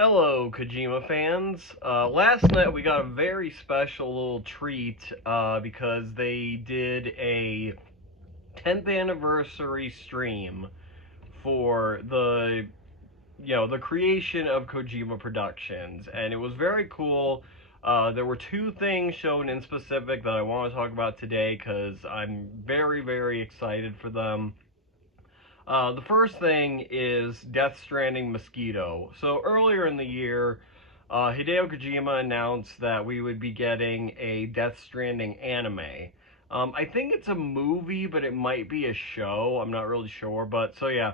Hello, Kojima fans. Last night we got a very special little treat because they did a 10th anniversary stream for the creation of Kojima Productions, and it was very cool. There were two things shown in specific that I want to talk about today because I'm very, very excited for them. The first thing is Death Stranding Mosquito. So earlier in the year, Hideo Kojima announced that we would be getting a Death Stranding anime. I think it's a movie, but it might be a show. I'm not really sure. But so yeah,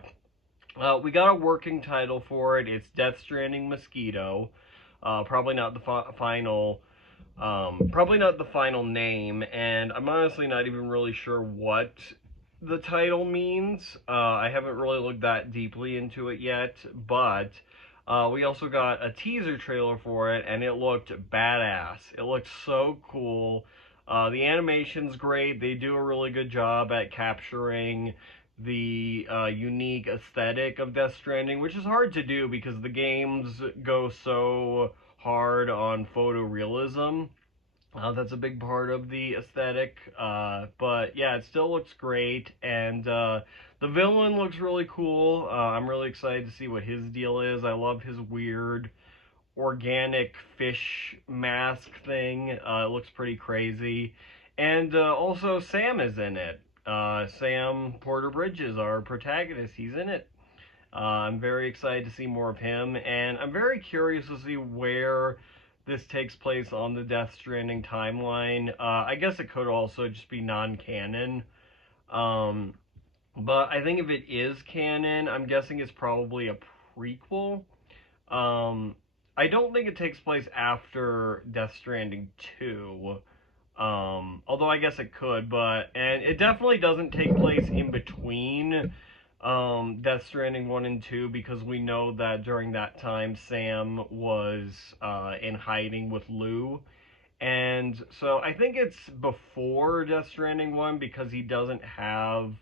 we got a working title for it. It's Death Stranding Mosquito. Probably not the final. Probably not the final name, and I'm honestly not even really sure what the title means. I haven't really looked that deeply into it yet, but we also got a teaser trailer for it, and it looked badass. It looked so cool. The animation's great. They do a really good job at capturing the unique aesthetic of Death Stranding, which is hard to do because the games go so hard on photorealism. That's a big part of the aesthetic. But yeah, it still looks great, and the villain looks really cool. I'm really excited to see what his deal is. I love his weird organic fish mask thing. It looks pretty crazy. And also, Sam is in it. Sam Porter Bridges, our protagonist, he's in it. I'm very excited to see more of him, and I'm very curious to see where this takes place on the Death Stranding timeline. I guess it could also just be non-canon. Um, but I think if it is canon, I'm guessing it's probably a prequel. Um, I don't think it takes place after Death Stranding 2. Although I guess it could, and it definitely doesn't take place in between Death Stranding 1 and 2 because we know that during that time Sam was in hiding with Lou. And so I think it's before Death Stranding 1 because he doesn't have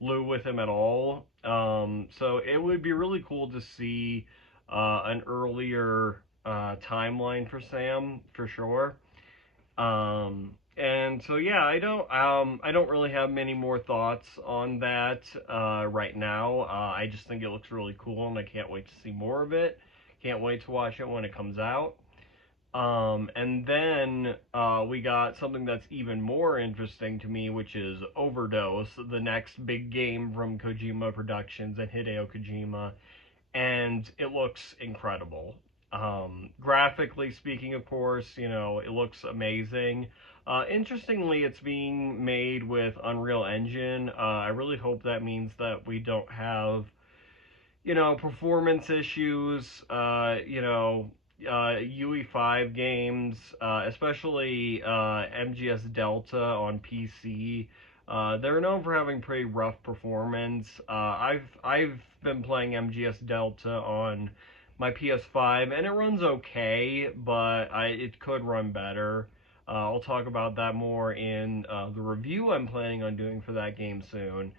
Lou with him at all. So it would be really cool to see an earlier timeline for Sam for sure. And so yeah, I don't really have many more thoughts on that right now. I just think it looks really cool, and I can't wait to see more of it. Can't wait to watch it when it comes out. And then we got something that's even more interesting to me, which is Overdose, the next big game from Kojima Productions and Hideo Kojima, and it looks incredible. Graphically speaking, of course, it looks amazing. Interestingly, it's being made with Unreal Engine. I really hope that means that we don't have, performance issues, UE5 games, especially MGS Delta on PC. They're known for having pretty rough performance. I've been playing MGS Delta on my PS5, and it runs okay, but it could run better. I'll talk about that more in the review I'm planning on doing for that game soon.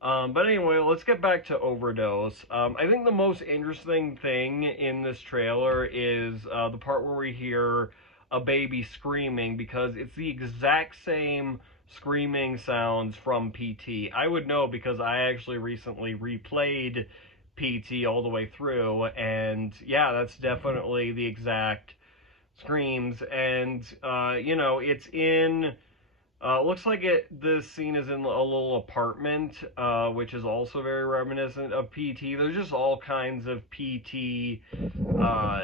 But anyway, let's get back to Overdose. I think the most interesting thing in this trailer is the part where we hear a baby screaming because it's the exact same screaming sounds from PT. I would know because I actually recently replayed PT all the way through, and yeah, that's definitely the exact screams. And it's in looks like this scene is in a little apartment, which is also very reminiscent of PT. There's just all kinds of PT uh,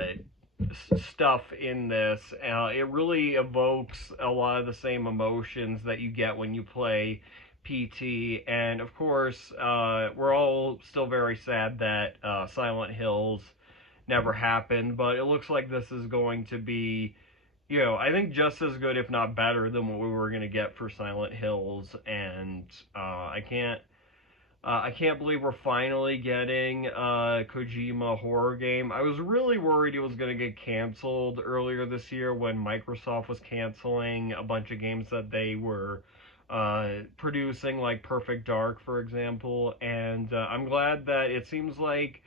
stuff in this. It really evokes a lot of the same emotions that you get when you play PT. And of course, we're all still very sad that Silent Hills never happened, but it looks like this is going to be, I think just as good, if not better, than what we were going to get for Silent Hills. And I can't believe we're finally getting a Kojima horror game. I was really worried it was going to get canceled earlier this year when Microsoft was canceling a bunch of games that they were producing, like Perfect Dark, for example. And I'm glad that it seems like,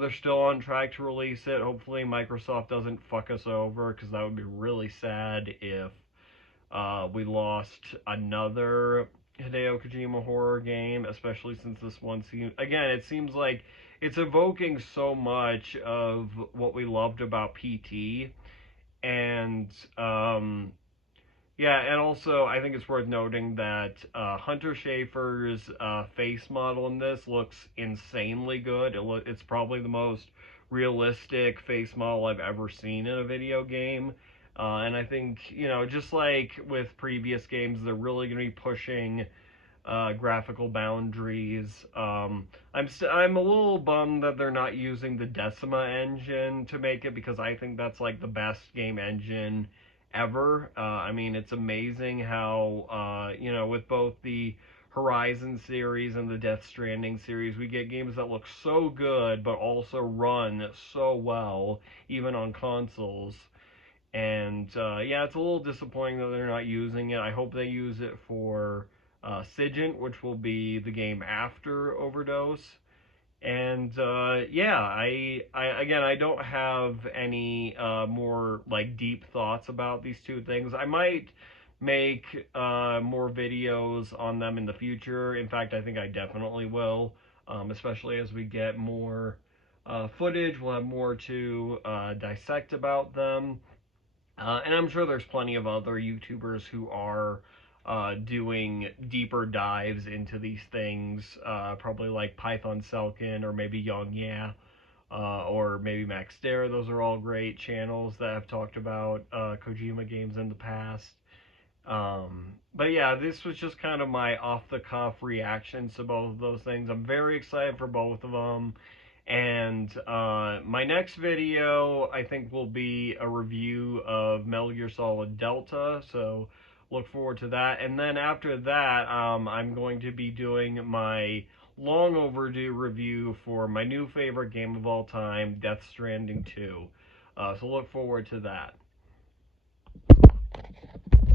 they're still on track to release it. Hopefully, Microsoft doesn't fuck us over, because that would be really sad if we lost another Hideo Kojima horror game, especially since this one seems, again, it seems like it's evoking so much of what we loved about PT, and yeah, and also I think it's worth noting that Hunter Schafer's face model in this looks insanely good. It's probably the most realistic face model I've ever seen in a video game. And I think, just like with previous games, they're really going to be pushing graphical boundaries. I'm a little bummed that they're not using the Decima engine to make it, because I think that's like the best game engine ever. I mean, it's amazing how with both the Horizon series and the Death Stranding series, we get games that look so good but also run so well even on consoles. And yeah, it's a little disappointing that they're not using it. I hope they use it for Sigint, which will be the game after Overdose. And yeah, I don't have any more like deep thoughts about these two things. I might make more videos on them in the future. In fact, I think I definitely will, especially as we get more footage. We'll have more to dissect about them. And I'm sure there's plenty of other YouTubers who are doing deeper dives into these things, probably like Python Selkin or maybe Young Yeah, or maybe Max Dare. Those are all great channels that have talked about Kojima games in the past. But yeah, this was just kind of my off the cuff reactions to both of those things. I'm very excited for both of them. And my next video, I think, will be a review of Metal Gear Solid Delta. So look forward to that. And then after that, I'm going to be doing my long overdue review for my new favorite game of all time, Death Stranding 2. So look forward to that.